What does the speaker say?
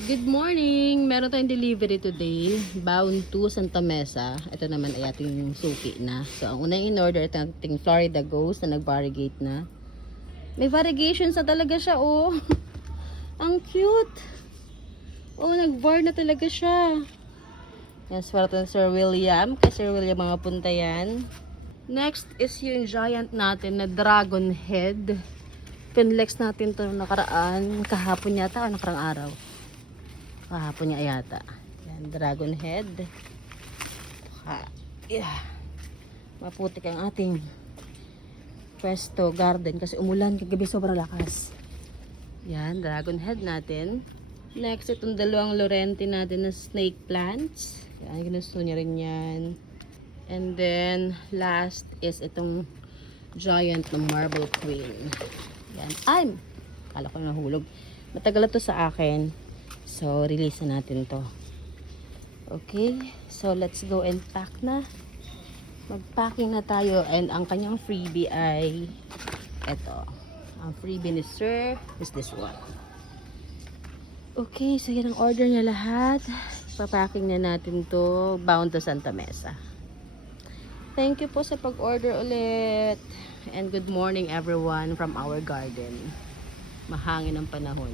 Good morning! Meron tayong delivery today. Bound to Santa Mesa. Ito naman ay ating suki na. So, ang unang in-order ito ating Florida Ghost na nag-variegate na. May variegation sa talaga siya, oh. Ang cute! Oh, nag-var na talaga siya. Yan, swerte ng Sir William. Kay Sir William mga punta yan. Next is yung giant natin na dragon head. Pinlex natin to nakaraan. Kahapon yata o nakarang araw. Kahapon niya yata. Yan, dragon head. Yeah. Maputik ang ating pesto garden kasi umulan kagabi, sobrang lakas. Yan, dragon head natin. Next, itong dalawang Laurenti natin na snake plants. Yan, ginusto niya rin yan. And then, last is itong giant na marble queen. Yan. Ay! Kala ko nahulog. Matagal na to sa akin. So, release na natin to. Okay. So, let's go and pack na. Mag-packing na tayo. And ang kanyang freebie ay ito. Ang freebie ni Sir is this one. Okay. So, yan ang order niya lahat. Pa-packing na natin to. Bound to Santa Mesa. Thank you po sa pag-order ulit. And good morning everyone from our garden. Mahangin ang panahon.